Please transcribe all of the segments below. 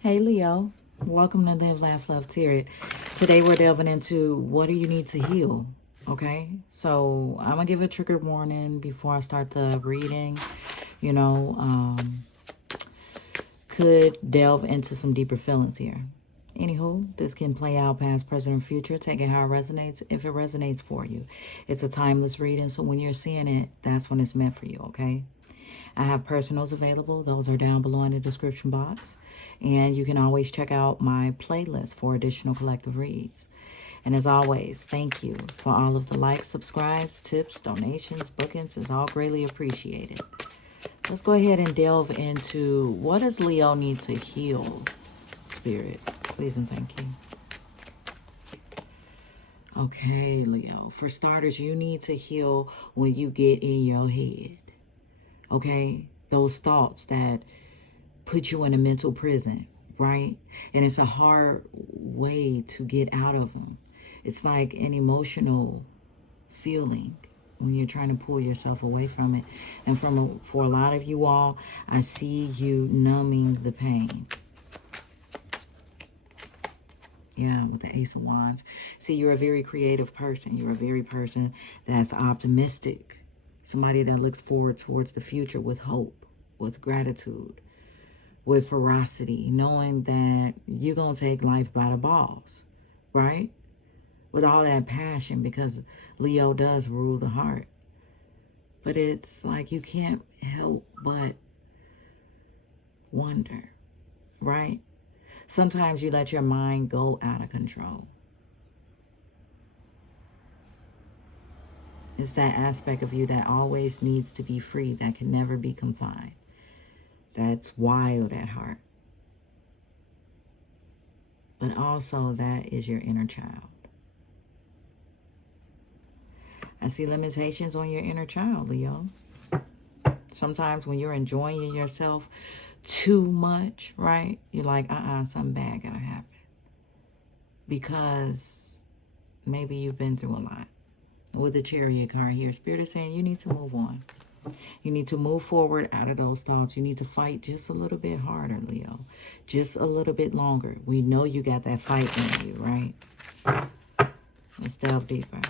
Hey Leo, welcome to Live, Laugh, Love, Tarot. Today we're delving into what do you need to heal, okay? So I'm going to give a trigger warning before I start the reading. You know, could delve into some deeper feelings here. Anywho, this can play out past, present, and future. Take it how it resonates, if it resonates for you. It's a timeless reading, so when you're seeing it, that's when it's meant for you, okay? I have personals available. Those are down below in the description box. And you can always check out my playlist for additional collective reads. And as always, thank you for all of the likes, subscribes, tips, donations, bookings. It's all greatly appreciated. Let's go ahead and delve into what does Leo need to heal, Spirit? Please and thank you. Okay, Leo. For starters, you need to heal when you get in your head. Okay? Those thoughts that put you in a mental prison, right? And it's a hard way to get out of them. It's like an emotional feeling when you're trying to pull yourself away from it. And for a lot of you all, I see you numbing the pain. Yeah, with the Ace of Wands. See, you're a very creative person. You're a very person that's optimistic. Somebody that looks forward towards the future with hope, with gratitude, with ferocity, knowing that you're going to take life by the balls, right? With all that passion, because Leo does rule the heart. But it's like you can't help but wonder, right? Sometimes you let your mind go out of control. It's that aspect of you that always needs to be free, that can never be confined. That's wild at heart. But also that is your inner child. I see limitations on your inner child, Leo. Sometimes when you're enjoying yourself too much, right? You're like, something bad gotta happen. Because maybe you've been through a lot. With the Chariot card here, Spirit is saying you need to move on. You need to move forward out of those thoughts. You need to fight just a little bit harder, Leo. Just a little bit longer. We know you got that fight in you, right? Let's delve deeper.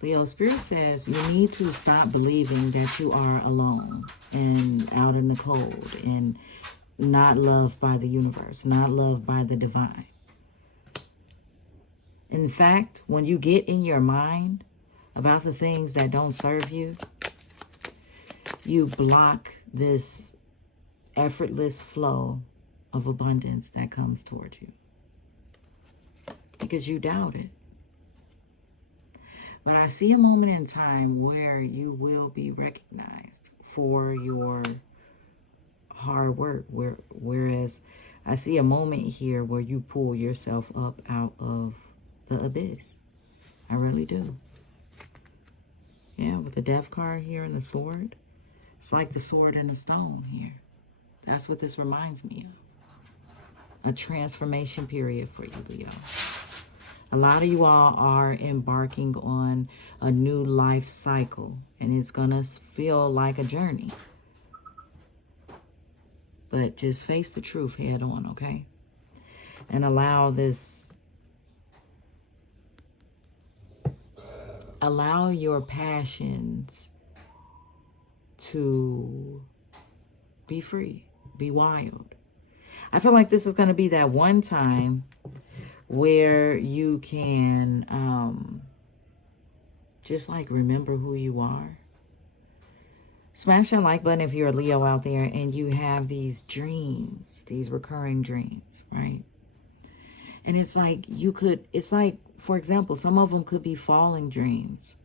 Leo, Spirit says you need to stop believing that you are alone and out in the cold and not loved by the universe, not loved by the divine. In fact, when you get in your mind about the things that don't serve you, you block this effortless flow of abundance that comes towards you because you doubt it. But I see a moment in time where you will be recognized for your hard work, whereas I see a moment here where you pull yourself up out of the abyss. I really do. Yeah, with the Death card here and the sword. It's like the sword and the stone here. That's what this reminds me of. A transformation period for you, Leo. A lot of you all are embarking on a new life cycle, and it's going to feel like a journey. But just face the truth head on, okay? And allow your passions to be free, be wild. I feel like this is going to be that one time where you can just like remember who you are. Smash that like button if you're a Leo out there and you have these dreams, these recurring dreams, right? And it's like it's like, for example, some of them could be falling dreams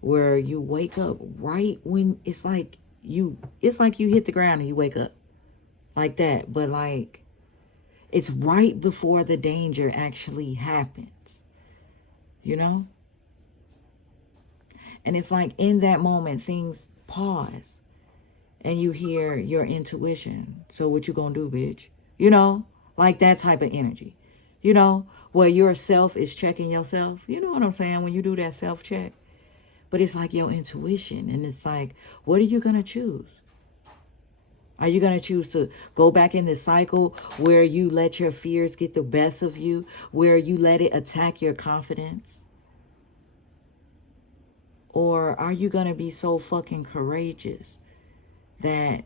where you wake up right when it's like you hit the ground and you wake up like that. But like, it's right before the danger actually happens, you know? And it's like in that moment, things pause and you hear your intuition. So what you gonna do, bitch? You know, like that type of energy, you know, where your self is checking yourself. You know what I'm saying? When you do that self-check. But it's like your intuition. And it's like, what are you gonna choose? Are you going to choose to go back in this cycle where you let your fears get the best of you, where you let it attack your confidence? Or are you going to be so fucking courageous that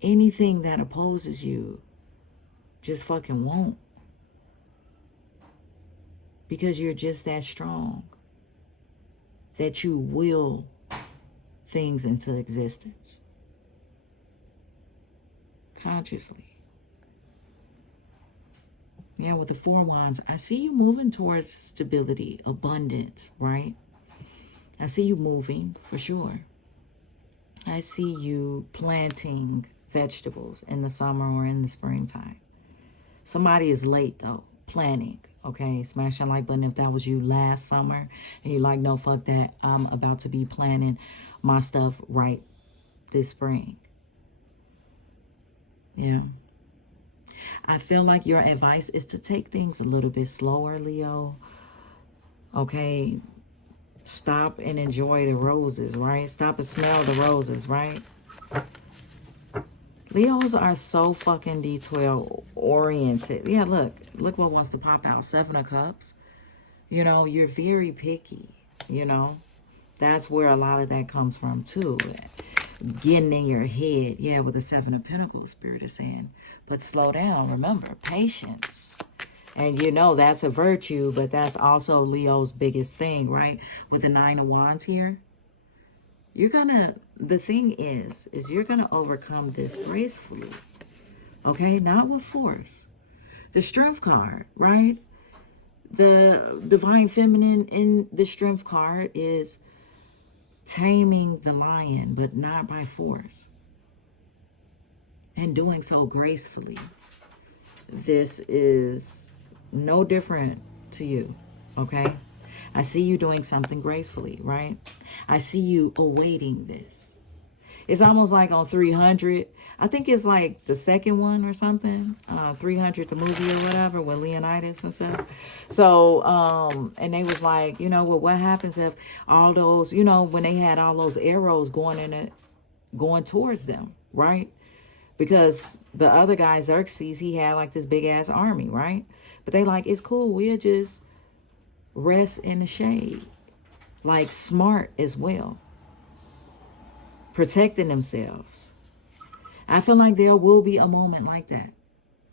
anything that opposes you just fucking won't? Because you're just that strong that you will things into existence consciously. Yeah, with the Four of Wands, I see you moving towards stability, abundance, right? I see you moving for sure. I see you planting vegetables in the summer or in the springtime. Somebody is late though, planning. Okay, smash that like button if that was you last summer and you're like, no, fuck that. I'm about to be planning my stuff right this spring. Yeah. I feel like your advice is to take things a little bit slower, Leo. Okay. Stop and enjoy the roses, right? Stop and smell the roses, right? Leos are so fucking detail oriented. Yeah, look what wants to pop out. Seven of Cups. You know, you're very picky, you know. That's where a lot of that comes from too. Getting in your head. Yeah, with the Seven of Pentacles, Spirit is saying. But slow down. Remember, patience. And you know that's a virtue, but that's also Leo's biggest thing, right? With the Nine of Wands here. The thing is you're gonna overcome this gracefully. Okay, not with force. The Strength card, right? The Divine Feminine in the Strength card is taming the lion, but not by force. And doing so gracefully. This is no different to you, okay? I see you doing something gracefully, right? I see you awaiting this. It's almost like on 300. I think it's like the second one or something. 300, the movie or whatever, with Leonidas and stuff. So, and they was like, you know, well, what happens if all those, you know, when they had all those arrows going towards them, right? Because the other guy, Xerxes, he had like this big ass army, right? But they like, it's cool. We'll just rest in the shade. Like smart as well. Protecting themselves. I feel like there will be a moment like that.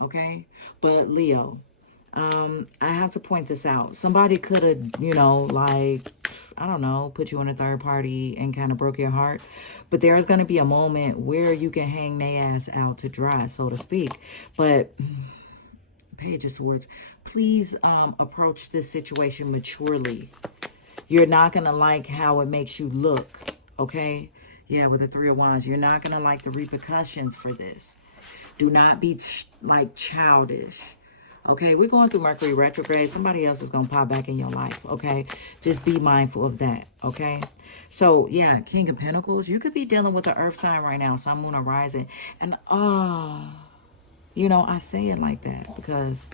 Okay? But Leo, I have to point this out. Somebody could have, you know, like, I don't know, put you in a third party and kind of broke your heart. But there's going to be a moment where you can hang their ass out to dry, so to speak. But Page of Swords, please approach this situation maturely. You're not going to like how it makes you look, okay? Yeah, with the Three of Wands, you're not going to like the repercussions for this. Do not be like childish. Okay, we're going through Mercury retrograde. Somebody else is going to pop back in your life, okay? Just be mindful of that, okay? So, yeah, King of Pentacles, you could be dealing with the earth sign right now, Sun, Moon, or Rising. And, you know, I say it like that because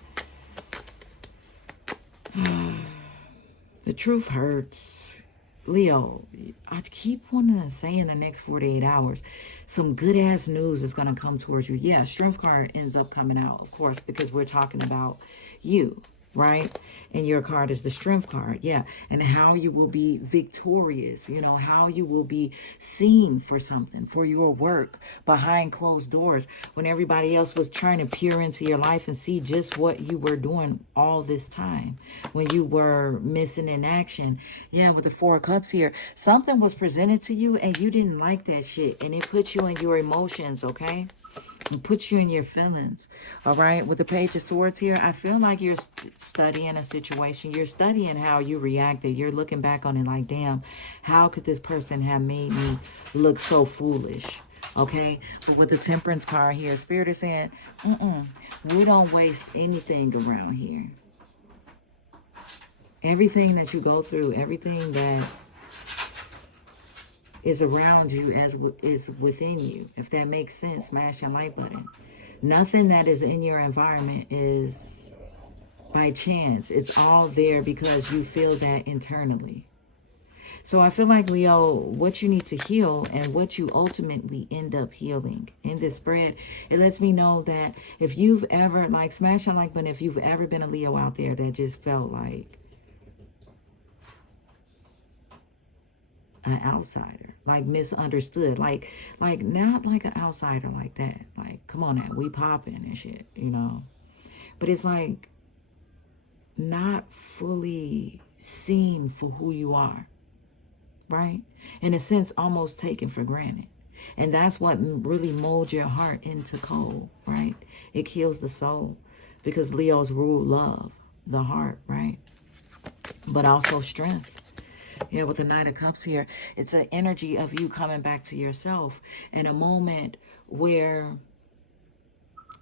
the truth hurts. Leo, I keep wanting to say in the next 48 hours, some good ass news is going to come towards you. Yeah, Strength card ends up coming out, of course, because we're talking about you, right? And your card is the Strength card. Yeah. And how you will be victorious, you know, how you will be seen for something, for your work behind closed doors when everybody else was trying to peer into your life and see just what you were doing all this time when you were missing in action. Yeah, with the Four of Cups here, something was presented to you and you didn't like that shit, and it put you in your emotions, okay? And put you in your feelings, all right? With the Page of Swords here, I feel like you're studying a situation. You're studying how you reacted. You're looking back on it like, damn, how could this person have made me look so foolish, okay? But with the Temperance card here, Spirit is saying, we don't waste anything around here. Everything that you go through, everything that is around you is within you. If that makes sense, smash your like button. Nothing that is in your environment is by chance. It's all there because you feel that internally. So I feel like, Leo, what you need to heal and what you ultimately end up healing in this spread, it lets me know that if you've ever, like, smash that like button if you've ever been a Leo out there that just felt like an outsider, like misunderstood, like not like an outsider like that. Like, come on now, we popping and shit, you know. But it's like not fully seen for who you are, right? In a sense, almost taken for granted. And that's what really molds your heart into coal, right? It kills the soul because Leos rule love, the heart, right? But also strength. Yeah, with the Knight of Cups here, it's an energy of you coming back to yourself in a moment where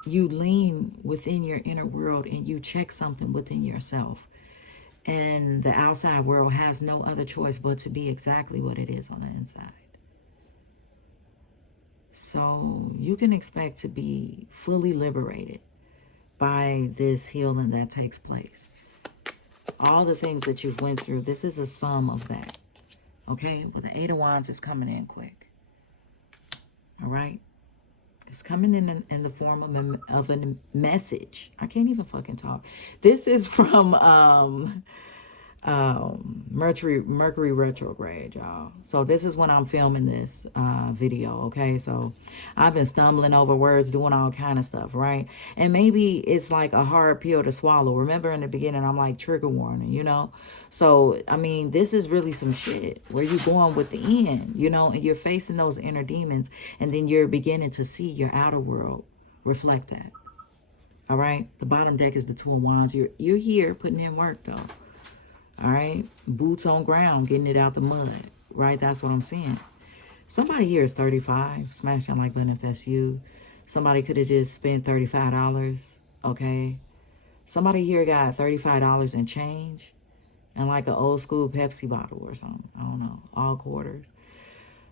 you lean within your inner world and you check something within yourself. And the outside world has no other choice but to be exactly what it is on the inside. So you can expect to be fully liberated by this healing that takes place. All the things that you've went through, this is a sum of that. Okay? With the Eight of Wands, it's coming in quick. All right? It's coming in the form of a message. I can't even fucking talk. This is from Mercury retrograde, y'all. So this is when I'm filming this video, okay? So I've been stumbling over words, doing all kind of stuff, right? And maybe it's like a hard pill to swallow. Remember in the beginning, I'm like, trigger warning, you know? So, I mean, this is really some shit where you're going with the end, you know, and you're facing those inner demons, and then you're beginning to see your outer world reflect that. All right? The bottom deck is the Two of Wands. You're here putting in work, though. All right, boots on ground, getting it out the mud, right? That's what I'm saying. Somebody here is 35. Smash that like button if that's you. Somebody could have just spent $35, okay? Somebody here got $35 in change and like an old school Pepsi bottle or something. I don't know, all quarters.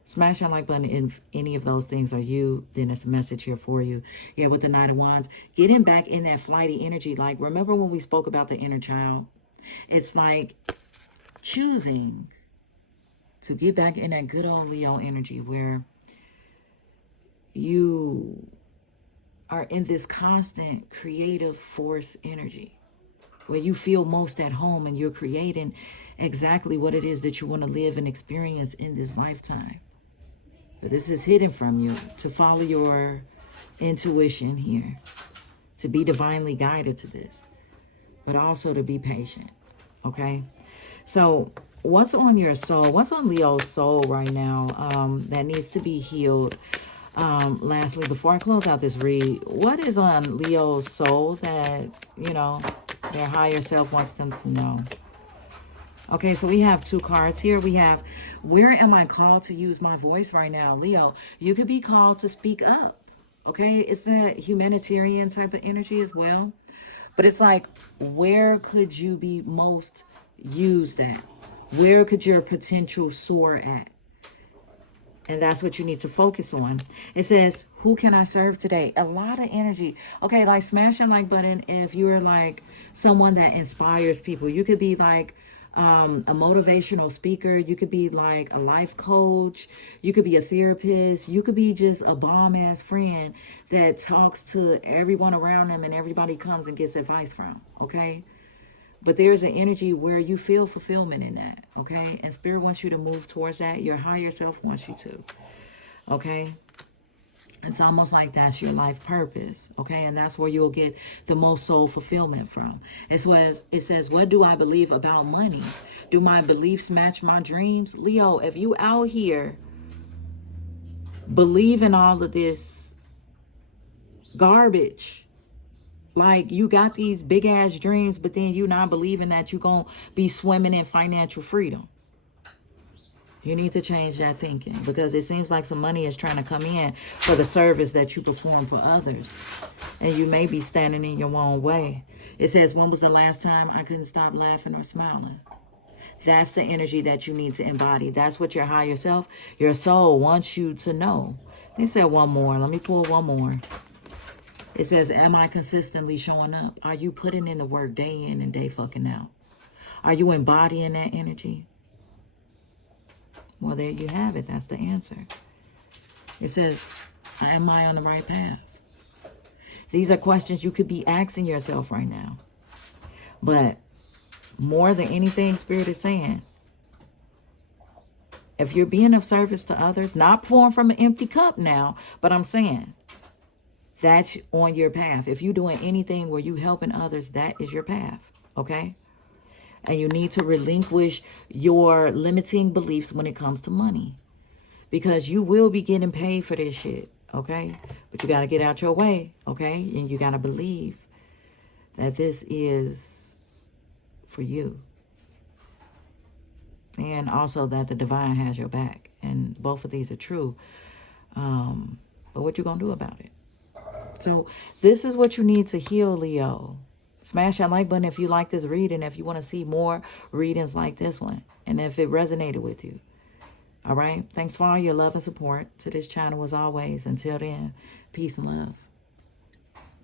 Smash that like button if any of those things are you, then it's a message here for you. Yeah, with the Knight of Wands, getting back in that flighty energy. Like, remember when we spoke about the inner child? It's like choosing to get back in that good old Leo energy where you are in this constant creative force energy, where you feel most at home and you're creating exactly what it is that you want to live and experience in this lifetime. But this is hidden from you to follow your intuition here, to be divinely guided to this, but also to be patient, okay? So what's on your soul? What's on Leo's soul right now that needs to be healed? Lastly, before I close out this read, what is on Leo's soul that, you know, their higher self wants them to know? Okay, so we have two cards here. We have, where am I called to use my voice right now? Leo, you could be called to speak up. Okay, it's that humanitarian type of energy as well. But it's like, where could you be most used at? Where could your potential soar at? And that's what you need to focus on. It says, who can I serve today? A lot of energy. Okay, like smash that like button if you're like someone that inspires people. You could be like a motivational speaker. You could be like a life coach. You could be a therapist. You could be just a bomb-ass friend that talks to everyone around them and everybody comes and gets advice from, okay? But there's an energy where you feel fulfillment in that, okay? And Spirit wants you to move towards that. Your higher self wants you to, okay? It's almost like that's your life purpose, okay? And that's where you'll get the most soul fulfillment from. It says, what do I believe about money? Do my beliefs match my dreams? Leo, if you out here believing all of this garbage, like you got these big ass dreams, but then you not believing that you're going to be swimming in financial freedom. You need to change that thinking, because it seems like some money is trying to come in for the service that you perform for others. And you may be standing in your own way. It says, when was the last time I couldn't stop laughing or smiling? That's the energy that you need to embody. That's what your higher self, your soul wants you to know. They said one more. Let me pull one more. It says, am I consistently showing up? Are you putting in the work day in and day fucking out? Are you embodying that energy? Well, there you have it. That's the answer. It says, am I on the right path? These are questions you could be asking yourself right now. But more than anything, Spirit is saying, if you're being of service to others, not pouring from an empty cup now, but I'm saying that's on your path. If you're doing anything where you helping others, that is your path, okay? And you need to relinquish your limiting beliefs when it comes to money, because you will be getting paid for this shit, okay? But you got to get out your way, okay? And you got to believe that this is for you. And also that the divine has your back. And both of these are true. But what you going to do about it? So this is what you need to heal, Leo. Smash that like button if you like this reading, if you want to see more readings like this one, and if it resonated with you. All right. Thanks for all your love and support to this channel as always. Until then, peace and love.